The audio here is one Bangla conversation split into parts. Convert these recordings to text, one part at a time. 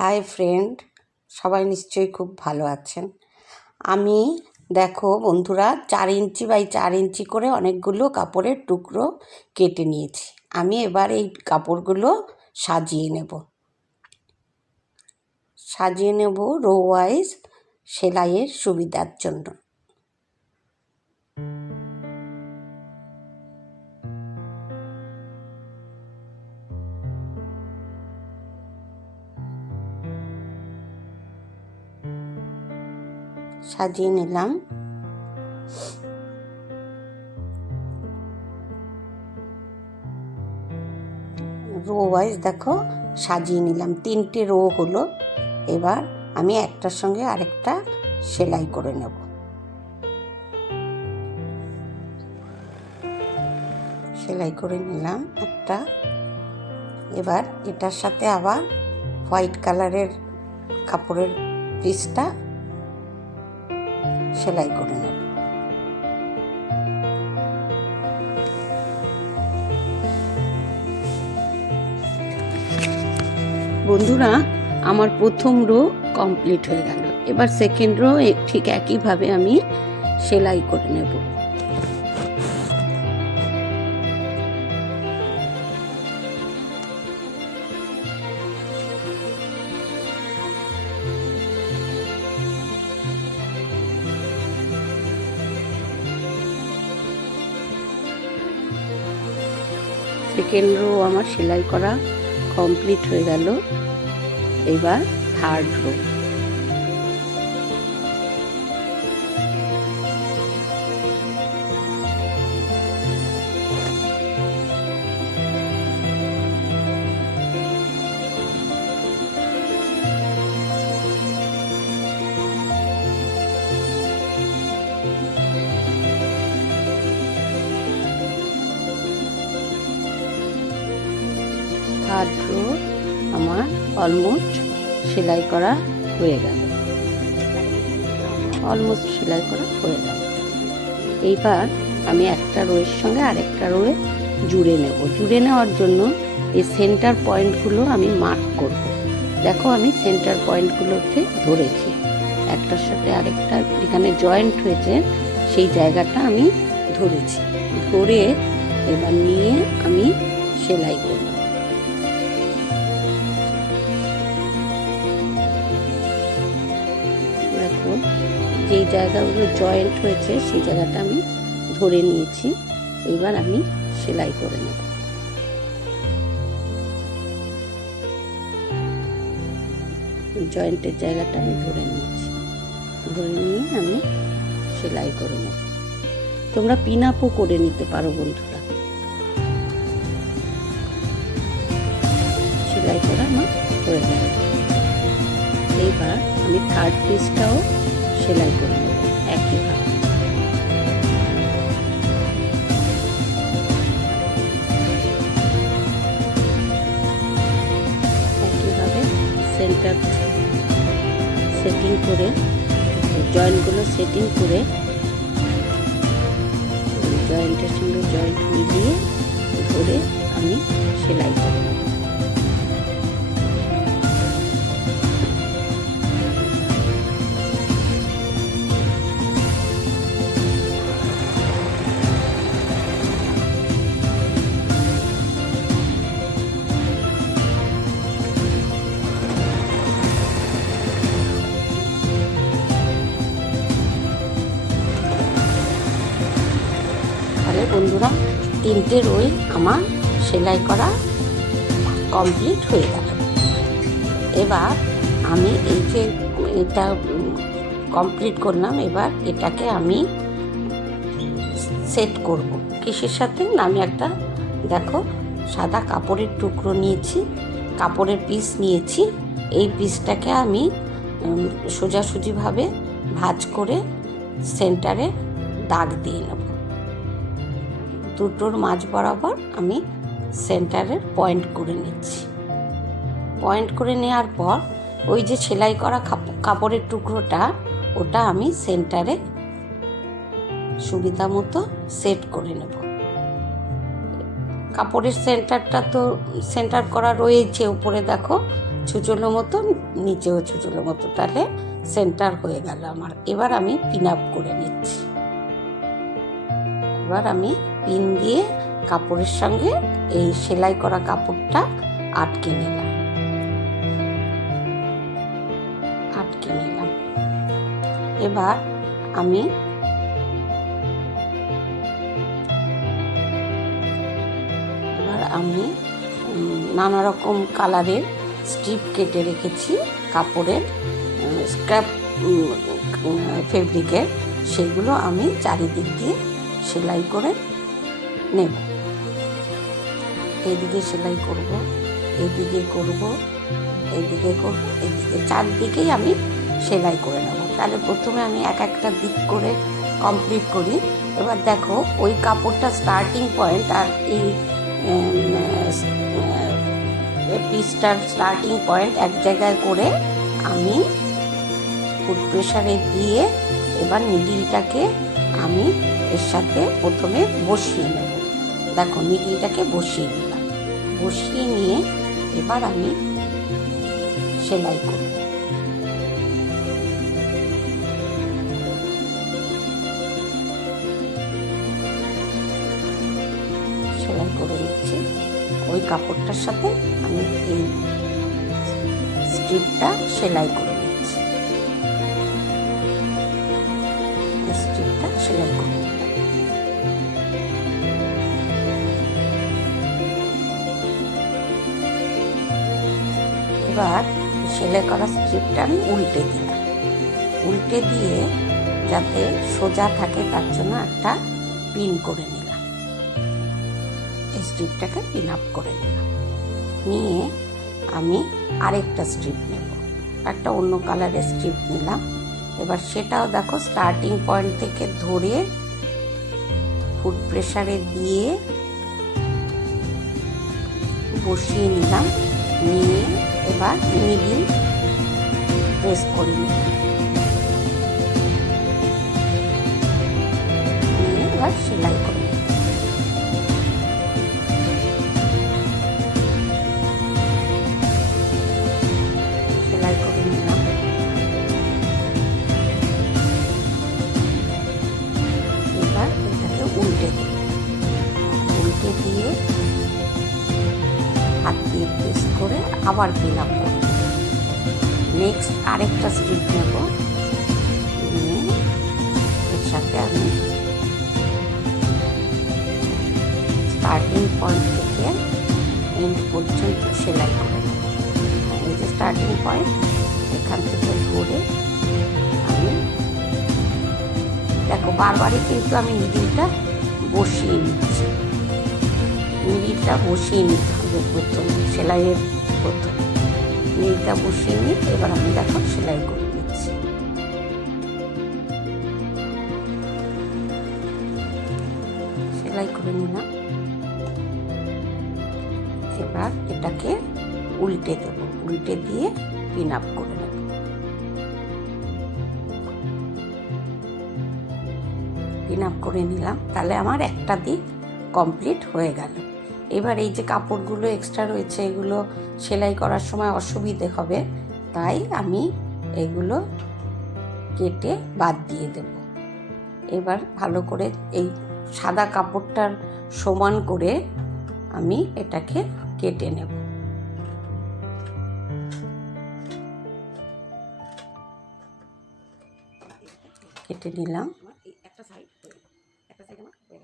হাই ফ্রেন্ড, সবাই নিশ্চয়ই খুব ভালো আছেন। আমি দেখো বন্ধুরা 4 ইঞ্চি বাই 4 ইঞ্চি করে অনেকগুলো কাপড়ের টুকরো কেটে নিয়েছি। আমি এবার এই কাপড়গুলো সাজিয়ে নেব রো ওয়াইজ সেলাইয়ের সুবিধার জন্য। সাজিয়ে নিলাম। রো ওয়াইজ দেখো সাজিয়ে নিলাম, 3টে রো হলো। এবার আমি একটার সঙ্গে আরেকটা সেলাই করে নেব। সেলাই করে নিলাম একটা। এবার এটার সাথে আবার হোয়াইট কালারের কাপড়ের পিসটা সেলাই করে নেব। বন্ধুরা, আমার প্রথম রো কমপ্লিট হয়ে গেল। এবার সেকেন্ড রো ঠিক একইভাবে আমি সেলাই করে নেব। সেকেন্ড রো আমার সেলাই করা কমপ্লিট হয়ে গেল। এবার থার্ড রো। থার্ড রো আমার অলমোস্ট সেলাই করা হয়ে গেল। এইবার আমি একটা রোয়ের সঙ্গে আরেকটা রোয়ে জুড়ে নেব। জুড়ে নেওয়ার জন্য এই সেন্টার পয়েন্টগুলো আমি মার্ক করব। দেখো আমি সেন্টার পয়েন্টগুলোকে ধরেছি, একটার সাথে আরেকটা যেখানে জয়েন্ট হয়েছে সেই জায়গাটা আমি ধরেছি। ধরে এবার নিয়ে আমি সেলাই করব। দেখো যেই জায়গাগুলো জয়েন্ট হয়েছে সেই জায়গাটা আমি ধরে নিয়েছি। এবার আমি সেলাই করে নেব। জয়েন্টের জায়গাটা আমি ধরে নিয়েছি। ধরে নিয়ে আমি সেলাই করে নেব। তোমরা পিন আপও করে নিতে পারো বন্ধুরা। সেলাই করা আমার হয়ে গেল। এইবার আমি থার্ড পিসটাও সেলাই করে নেব একইভাবে। সেন্টার সেটিং করে জয়েন্টগুলো সেটিং করে জয়েন্টের সঙ্গে জয়েন্ট মিলিয়ে ধরে আমি সেলাই করব। বন্ধুরা, 3টে রোই আমার সেলাই করা কমপ্লিট হয়ে গেল। এবার আমি এই যে এটা কমপ্লিট করলাম, এবার এটাকে আমি সেট করব। কিসের সাথে? আমি একটা দেখো সাদা কাপড়ের টুকরো নিয়েছি, কাপড়ের পিস নিয়েছি। এই পিসটাকে আমি সোজাসুজিভাবে ভাঁজ করে সেন্টারে দাগ দিয়ে নেব। দুটোর মাঝ বরাবর আমি সেন্টারের পয়েন্ট করে নিচ্ছি। পয়েন্ট করে নেওয়ার পর ওই যে সেলাই করা কাপড়ের টুকরোটা ওটা আমি সেন্টারে সুবিধা মতো সেট করে নেব। কাপড়ের সেন্টারটা তো সেন্টার করা রয়েছে উপরে, দেখো ছুচলো মতো, নিচেও ছুচলো মতো, তাহলে সেন্টার হয়ে গেল আমার। এবার আমি পিন আপ করে নিচ্ছি। এবার আমি পিন দিয়ে কাপড়ের সঙ্গে এই সেলাই করা কাপড়টা আটকে নিলাম। এবার আমি নানা রকম কালারের স্ট্রিপ কেটে রেখেছি কাপড়ের, স্ক্র্যাপ ফেব্রিকের, সেগুলো আমি চারিদিক দিয়ে সেলাই করে নেব। এইদিকে সেলাই করব, এইদিকে করব, এইদিকে করব, এইদিকে, চারদিকেই আমি সেলাই করে নেব। তাহলে প্রথমে আমি এক একটা দিক করে কমপ্লিট করি। এবার দেখো, ওই কাপড়টা স্টার্টিং পয়েন্ট আর এই পিসটার স্টার্টিং পয়েন্ট এক জায়গায় করে আমি ফুট প্রেসারে দিয়ে এবার নিডিলটাকে আমি এর সাথে প্রথমে বসিয়ে নেব। দেখো, নিডিলটাকে বসিয়ে নিলাম। বসিয়ে নিয়ে এবার আমি সেলাই করব। সেলাই করে নিচ্ছি। ওই কাপড়টার সাথে আমি এই স্ট্রিপটা সেলাই করে নিচ্ছি। স্ট্রিপটা সেলাই করে নিলাম। এবার সেলাই করা স্ট্রিপটা আমি উল্টে দিলাম। উল্টে দিয়ে যাতে সোজা থাকে তার জন্য একটা পিন করে নিলাম। এই স্ট্রিপটাকে পিন আপ করে নিলাম। নিয়ে আমি আরেকটা স্ট্রিপ নেব, একটা অন্য কালারের স্ট্রিপ নিলাম। এবার সেটাও দেখো, স্টার্টিং পয়েন্ট থেকে ধরে ফুট প্রেসারে দিয়ে বসিয়ে নিলাম। নিয়ে এবার নিডিল প্রেস করে নিলাম। নিয়ে এবার সেলাই করে নিলাম। সেলাই করে নিলাম। এবার এটাকে উল্টে দিই। উল্টে দিয়ে হাত দিয়ে প্রেস করে আবার পিন আপ করে নেক্সট আরেকটা স্ট্রিপ নেব। নিয়ে এর সাথে আমি স্টার্টিং পয়েন্ট থেকে এন্ড পর্যন্ত সেলাই করে নেব। এই যে স্টার্টিং পয়েন্ট, এখান থেকে ধরে আমি, দেখো বারবারই কিন্তু আমি নিডিলটা বসিয়ে নিচ্ছি। নিডিলটা বসিয়ে নিতে হবে প্রথমে, সেলাইয়ের প্রথমে নিডিলটা বসিয়ে নিই। এবার আমি দেখো সেলাই করে নিচ্ছি। সেলাই করে নিলাম। এবার এটাকে উল্টে দেব। উল্টে দিয়ে পিন আপ করে নেব। পিন আপ করে নিলাম। তাহলে আমার একটা দিক কমপ্লিট হয়ে গেল। এবার এই যে কাপড়গুলো এক্সট্রা রয়েছে, এগুলো সেলাই করার সময় অসুবিধে হবে, তাই আমি এগুলো কেটে বাদ দিয়ে দেব। এবার ভালো করে এই সাদা কাপড়টার সমান করে আমি এটাকে কেটে নেব। কেটে নিলাম।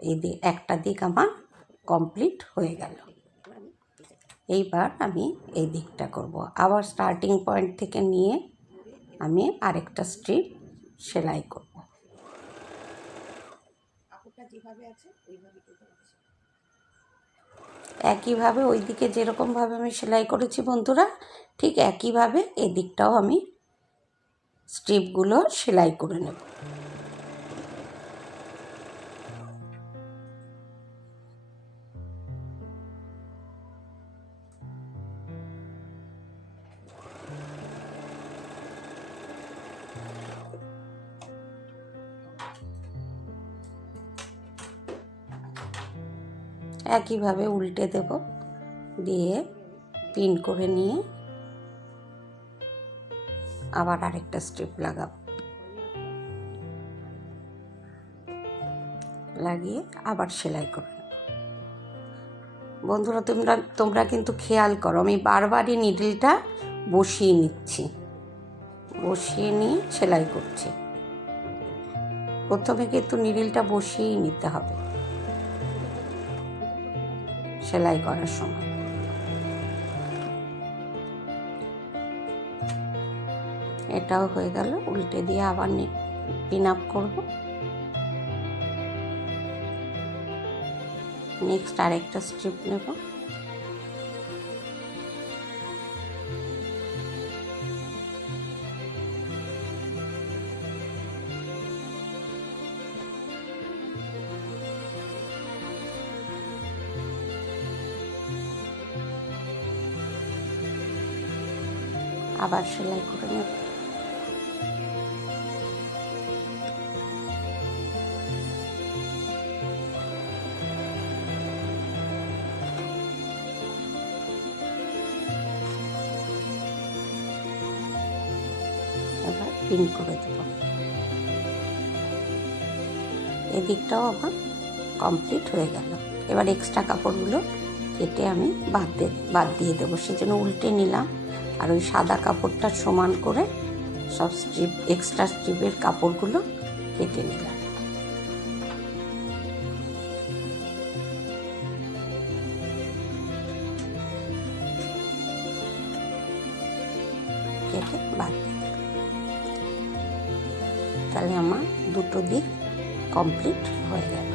এই একটা দিক আমার কমপ্লিট হয়ে গেল। এইবার আমি এই দিকটা করব। আবার স্টার্টিং পয়েন্ট থেকে নিয়ে আমি আরেকটা স্ট্রিপ সেলাই করব। একইভাবে ওই দিকে যেরকমভাবে আমি সেলাই করেছি বন্ধুরা, ঠিক একইভাবে এই দিকটাও আমি স্ট্রিপগুলো সেলাই করে নেব। একইভাবে উল্টে দেব, দিয়ে পিন করে নিয়ে আবার আরেকটা স্ট্রিপ লাগাবো, লাগিয়ে আবার সেলাই করে নেব। বন্ধুরা তোমরা কিন্তু খেয়াল করো, আমি বারবারই নিডলটা বসিয়ে নিচ্ছি, বসিয়ে নিয়ে সেলাই করছি। প্রথমে কিন্তু নিডলটা বসিয়েই নিতে হবে সেলাই করার সময়। এটাও হয়ে গেল, উল্টে দিয়ে আবার পিন আপ করব। নেক্সট আরেকটা স্ট্রিপ নেব, আবার সেলাই করে নেব। এবার পিন করে দেব। এদিকটাও আমার কমপ্লিট হয়ে গেল। এবার এক্সট্রা কাপড়গুলো কেটে আমি বাদ দিয়ে দেবো, সেজন্য উল্টে নিলাম। আর ওই সাদা কাপড়টা সমান করে সব এক্সট্রা স্ট্রিপের কাপড়গুলো কেটে নিলাম। কেটে বাদ দিয়ে দেব। তাহলে আমার দুটো দিক কমপ্লিট হয়ে গেল।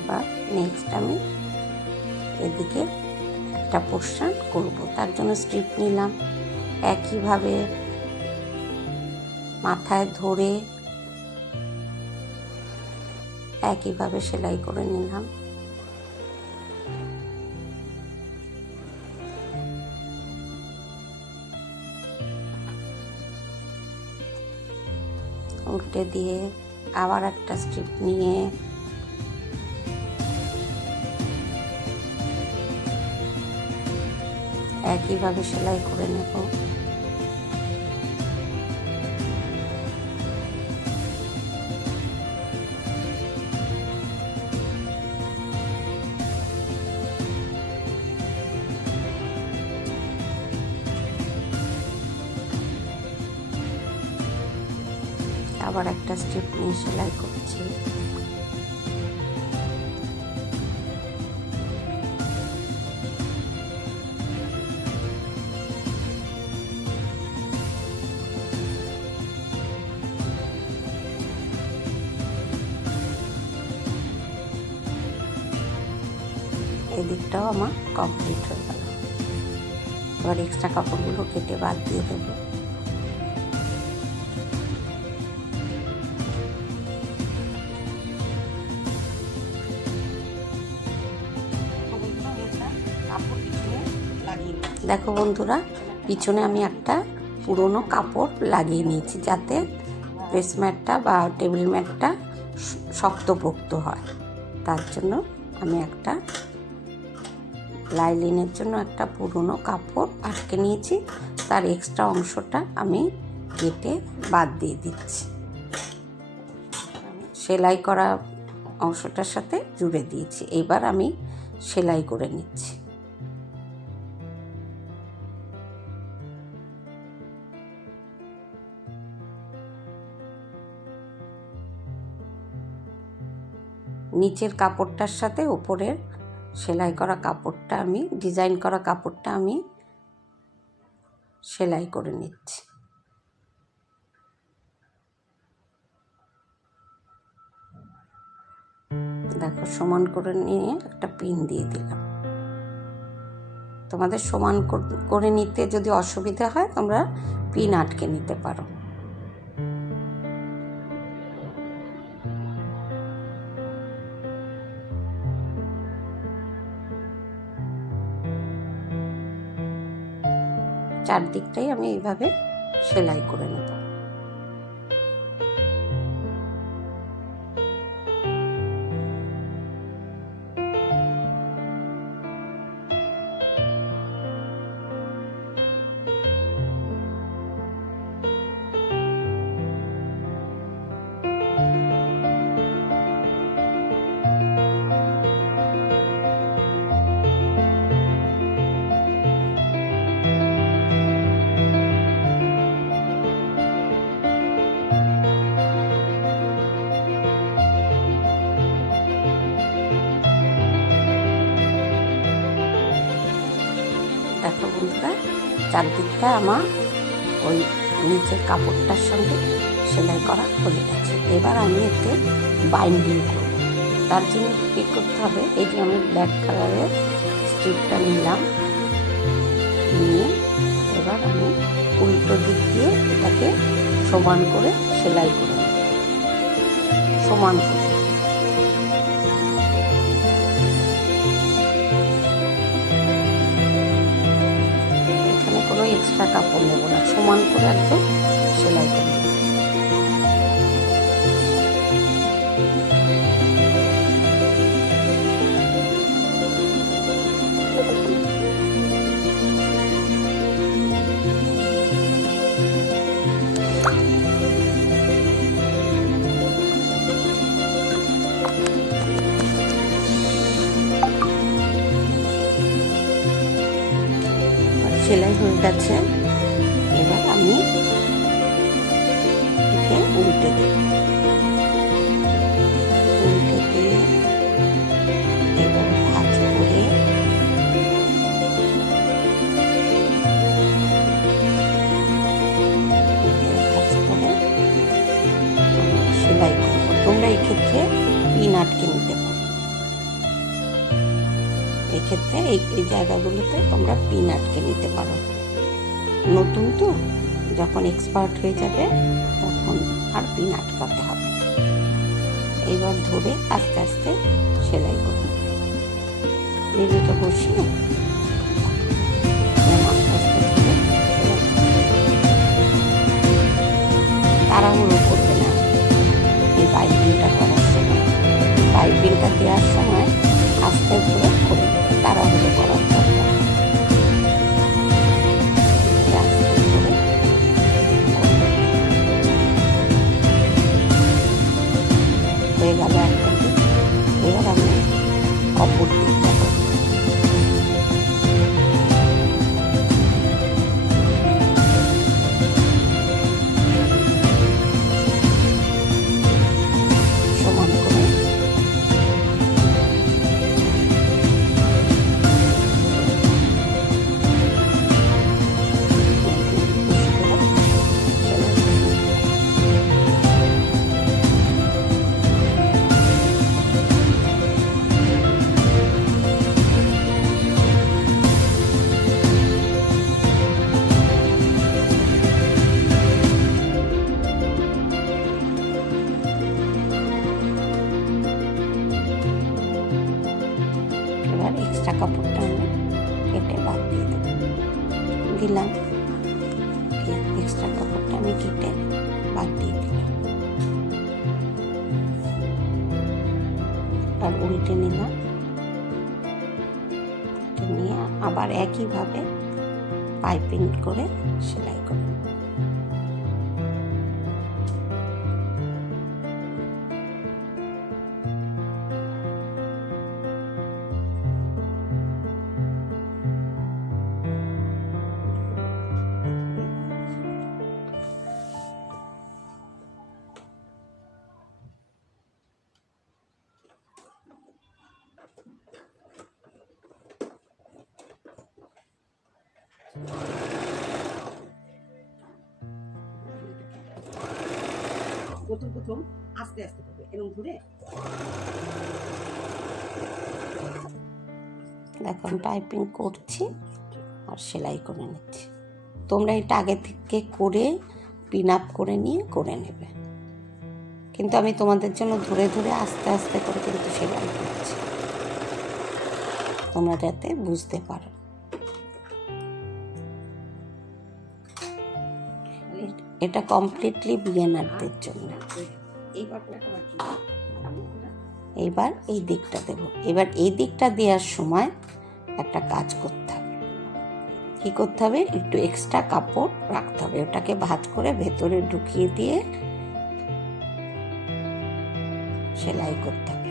এবার নেক্সট আমি এদিকে একটা পোর্শন করব, তার জন্য স্ট্রিপ নিলাম। একইভাবে মাথায় ধরে একইভাবে সেলাই করে নিলাম। উল্টে দিয়ে আবার একটা স্ট্রিপ নিয়ে একইভাবে সেলাই করে নেব। আবার একটা স্ট্রিপ নিয়ে সেলাই করছি। এদিকটাও আমার কমপ্লিট হয়ে গেল। এবার এক্সট্রা কাপড়গুলো কেটে বাদ দিয়ে দেবো। দেখো বন্ধুরা, পিছনে আমি একটা পুরনো কাপড় লাগিয়ে নিয়েছি, যাতে প্রেস ম্যাটটা বা টেবিল ম্যাটটা শক্তপোক্ত হয়। তার জন্য আমি একটা লাইলিনের জন্য একটা পুরনো কাপড় আটকে নিয়েছি, তার এক্সট্রা অংশটা আমি কেটে বাদ দিয়ে দিচ্ছি। সেলাই করা অংশটার সাথে জুড়ে দিয়েছি। এবার আমি সেলাই করে নিচ্ছি। নিচের কাপড়টার সাথে উপরের সেলাই করা কাপড়টা আমি ডিজাইন করা কাপড়টা আমি সেলাই করে নিচ্ছি। দেখো, সমান করে নিয়ে একটা পিন দিয়ে দিলাম। তোমাদের সমান করে নিতে যদি অসুবিধা হয় তোমরা পিন আটকে নিতে পারো। চারদিকটাই আমি এইভাবে সেলাই করে নেব। দেখো বন্ধুরা, চারদিকটা আমার ওই নিচের কাপড়টার সঙ্গে সেলাই করা হয়ে গেছে। এবার আমি এতে বাইন্ডিং করব। তার জন্য কী করতে হবে, এই যে আমি ব্ল্যাক কালারের স্ট্রিপটা নিলাম, নিয়ে এবার আমি উল্টো দিক দিয়ে এটাকে সমান করে সেলাই করে নেব, সমান করে। এখানে কোনো এক্সট্রা কাপড় নেব না, সমান করে একদম সেলাই করে নেব। সেলাই হয়ে গেছে। এবার আমি একে উল্টে দেব, উল্টে দিয়ে এবার ভাঁজ করে সেলাই করবো। তোমরা এক্ষেত্রে পিন আটকে নিতে পারো, এক্ষেত্রে এই জায়গাগুলোতে তোমরা পিন আটকে নিতে পারো। নতুন তো, যখন এক্সপার্ট হয়ে যাবে তখন আর পিন আটকাতে হবে। এইবার ধরে আস্তে আস্তে সেলাই করবে, রেডিটা বসিয়ে আস্তে আস্তে ধরে তাড়াহুড়ো করবে না। এই বাইপিংটা করার সময়, বাইপিংটা দেওয়ার সময় আস্তে ধরে করে দেবে, তাড়াহুড়ো করার দরকার। হয়ে গেল একটা দিক। এবার আমি অপর দিকটা করব। সমান করে এক্সট্রা কাপড়টা আমি কেটে বাদ দিয়ে দিলাম। এক্সট্রা কাপড়টা আমি কেটে বাদ দিয়ে দিলাম। আর উল্টে নিলাম, নিয়ে আবার একইভাবে পাইপিং করে সেলাই করে প্রথম আস্তে আস্তে করবে, এরকম ধরে। দেখো আমি পাইপিং করছি আর সেলাই করে নিচ্ছি। তোমরা এটা আগে থেকে করে পিন আপ করে নিয়ে করে নেবে, কিন্তু আমি তোমাদের জন্য ধরে ধরে আস্তে আস্তে করে কিন্তু সেলাই করছি, তোমরা যাতে বুঝতে পারো। এটা কমপ্লিটলি বিগিনারদের জন্য। এইবার এই দিকটা দেব। এবার এই দিকটা দেওয়ার সময় একটা কাজ করতে হবে। কি করতে হবে, একটু এক্সট্রা কাপড় রাখতে হবে, ওটাকে ভাঁজ করে ভেতরে ঢুকিয়ে দিয়ে সেলাই করতে হবে।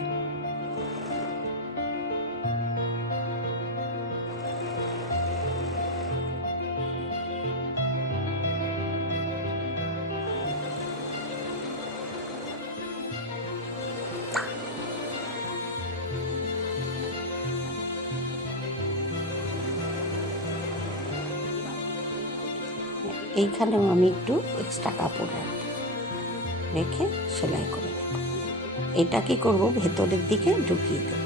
এইখানেও আমি একটু এক্সট্রা কাপড় রাখবো, রেখে সেলাই করে নেব। এটা কি করব, ভেতরের দিকে ঢুকিয়ে দেব।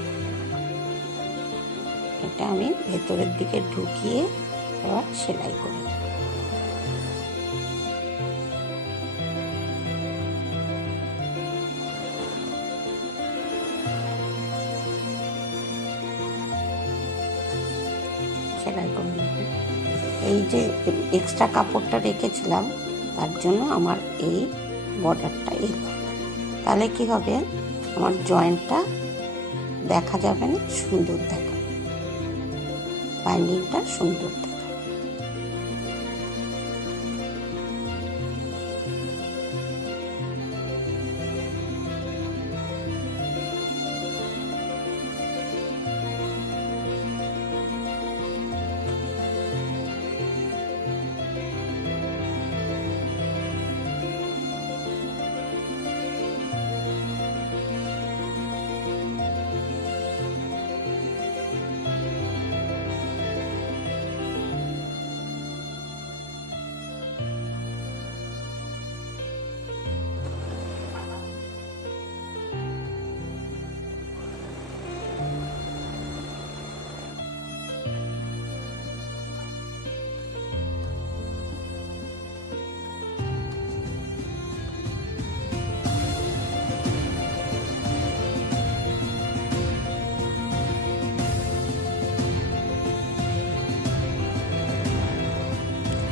এটা আমি ভেতরের দিকে ঢুকিয়ে এবার সেলাই করে নেব। সেলাই করে নেব। এই যে এক্সট্রা কাপড়টা রেখেছিলাম তার জন্য আমার এই বর্ডারটা এলো। তাহলে কি হবে, আমার জয়েন্টটা দেখা যাবে না, সুন্দর দেখাবে, বাইন্ডিংটা সুন্দর দেখাবে।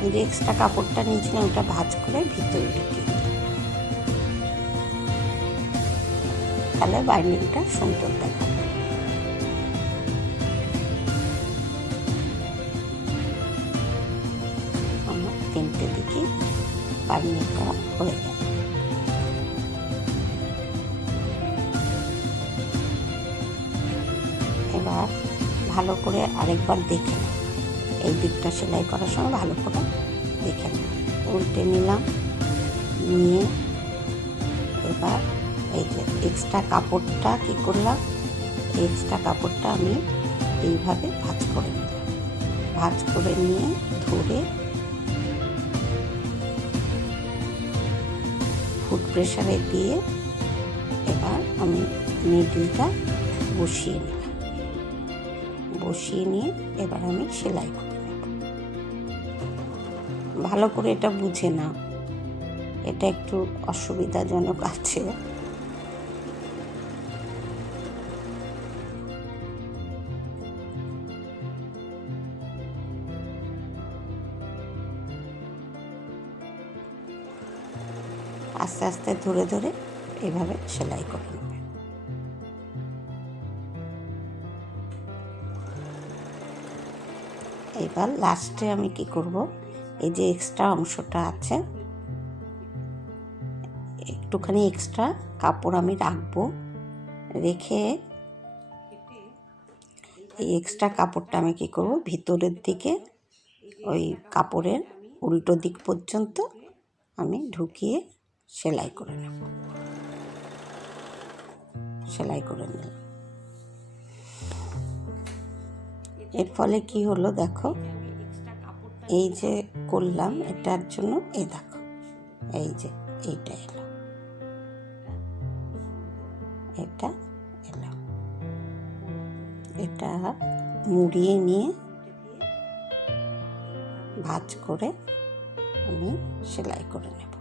এই যে এক্সট্রা কাপড়টা নিয়েছিলাম ওটা ভাঁজ করে ভিতরে ঢুকিয়ে দিলাম, তাহলে বাইন্ডিংটা সুন্দর দেখাবে। আমার 3টে দিকে বাইন্ডিং করা হয়ে গেল। এবার ভালো করে আরেকবার দেখে নাও, এই দিকটা সেলাই করার সময় ভালো করে দেখে নিলাম, উল্টে নিলাম, নিয়ে এবার এই যে এক্সট্রা কাপড়টা কি করলাম, এক্সট্রা কাপড়টা আমি এইভাবে ভাঁজ করে নিলাম। ভাঁজ করে নিয়ে ধরে ফুট প্রেসারে দিয়ে এবার আমি নিডলটা বসিয়ে নিলাম। বসিয়ে নিয়ে এবার আমি সেলাই করে নেব। ভালো করে এটা বুঝে নাও, এটা একটু অসুবিধাজনক আছে। আস্তে আস্তে ধরে ধরে এভাবে সেলাই করে নেবে। এবার লাস্টে আমি কি করব, এই যে এক্সট্রা অংশটা আছে, একটুখানি এক্সট্রা কাপড় আমি রাখবো, রেখে এই এক্সট্রা কাপড়টা আমি কি করব, ভিতরের দিকে ওই কাপড়ের উল্টো দিক পর্যন্ত আমি ঢুকিয়ে সেলাই করে নেব। সেলাই করে নিলাম। এর ফলে কি হলো দেখো, এই যে করলাম এটার জন্য এই দেখো, এই যে এইটা এলো, এটা এলো। এটা মুড়িয়ে নিয়ে ভাঁজ করে আমি সেলাই করে নেব।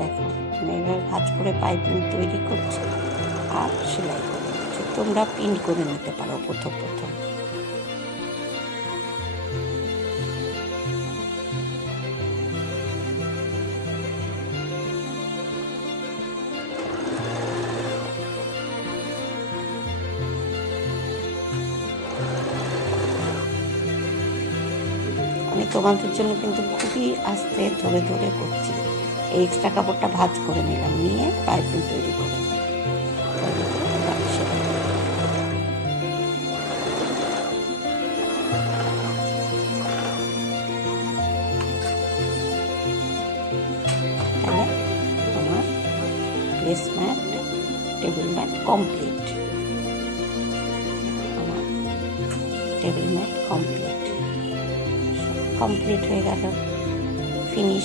দেখো আমি এবার ভাঁজ করে পাইপিং তৈরি করছি আর সেলাই করে নিচ্ছি। তোমরা প্রিন্ট করে নিতে পারো প্রথম প্রথম। আমি তোমাদের জন্য কিন্তু খুবই আস্তে ধরে ধরে করছি। এই এক্সট্রা কাপড়টা ভাঁজ করে নিলাম, নিয়ে পাইপিং তৈরি করে রাখছি। তাহলে আমার place mat, table mat complete. আমার টেবিল ম্যাট কমপ্লিট হয়ে গেল, ফিনিশ।